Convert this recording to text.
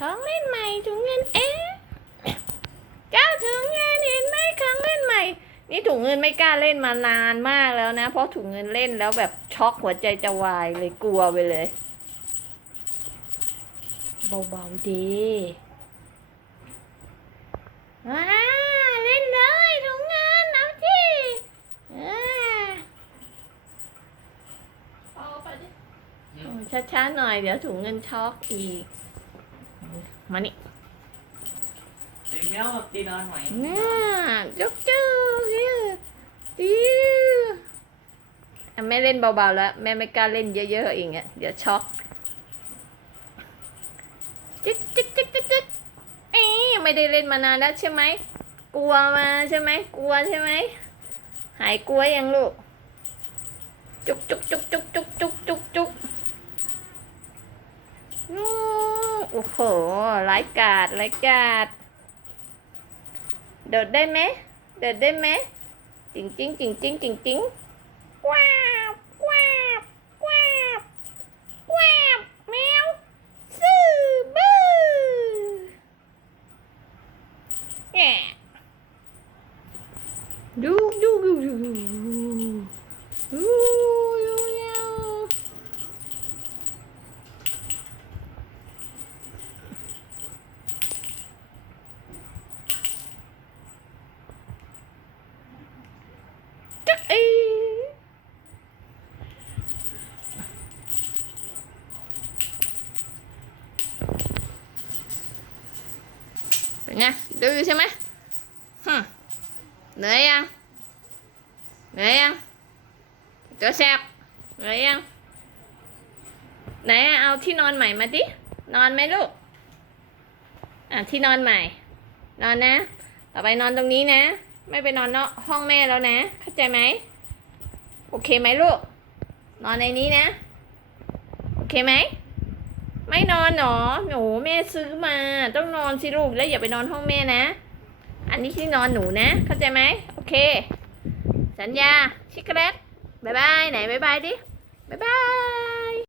ของเล่นใหม่ถุงเงินเอ๊ะเจ้าถุงเงินเห็นไหมของเล่นใหม่ นี่ถุงเงินไม่กล้าเล่นมานานมากแล้วนะ เพราะถุงเงินเล่นแล้วแบบช็อกหัวใจจะวายเลยกลัวไปเลย เบาๆดีว้าเล่นเลยถุงเงินเอาที่อ่าเอาไปดิโอ้ยช้าๆหน่อยเดี๋ยวถุงเงินช็อกอีก มานี่เต็มแล้วกับตีนอนหอยน่าจุ๊กจุ๊กฮิวดิวอะแม่เล่นเบาๆแล้ว แม่ไม่กล้าเล่นเยอะๆอีกอะเดี๋ยวช็อกจิ๊กจิ๊กจิ๊กจิ๊กจิ๊กเอ๊ะไม่ได้เล่นมานานแล้วใช่ไหมกลัวมาใช่ไหมกลัวใช่ไหมหายกลัวยังลูกจุกจุกจุกจุกจุกจุก อ้โหไร้กาดไร้กาดโดดได้ไหมโดดได้ไหมจริงจริงจริงจริงจริงจริงว้าวว้าวว้าวว้าวแมวซื่อบื้อแอะดูดูดูดูดูดู จ๊ะเอเป็นไงดื้อใช่ไหมฮึเหนื่อยยังเหนื่อยยังตัวแสบเหนื่อยยังไหนเอาที่นอนใหม่มาดิ นอนไหมลูก อะที่นอนใหม่ นอนนะ ต่อไปนอนตรงนี้นะ ไม่ไปนอนเนอกห้องแม่แล้วนะ เข้าใจไหม โอเคไหมลูก นอนในนี้นะ โอเคไหม ไม่นอนหนอหนูแม่ซื้อมา ต้องนอนสิลูก แล้วอย่าไปนอนห้องแม่นะ อันนี้ที่นอนหนูนะ เข้าใจไหม โอเค สัญญา ชิคกเลตบายบาย ไหนบายบายดิบายบาย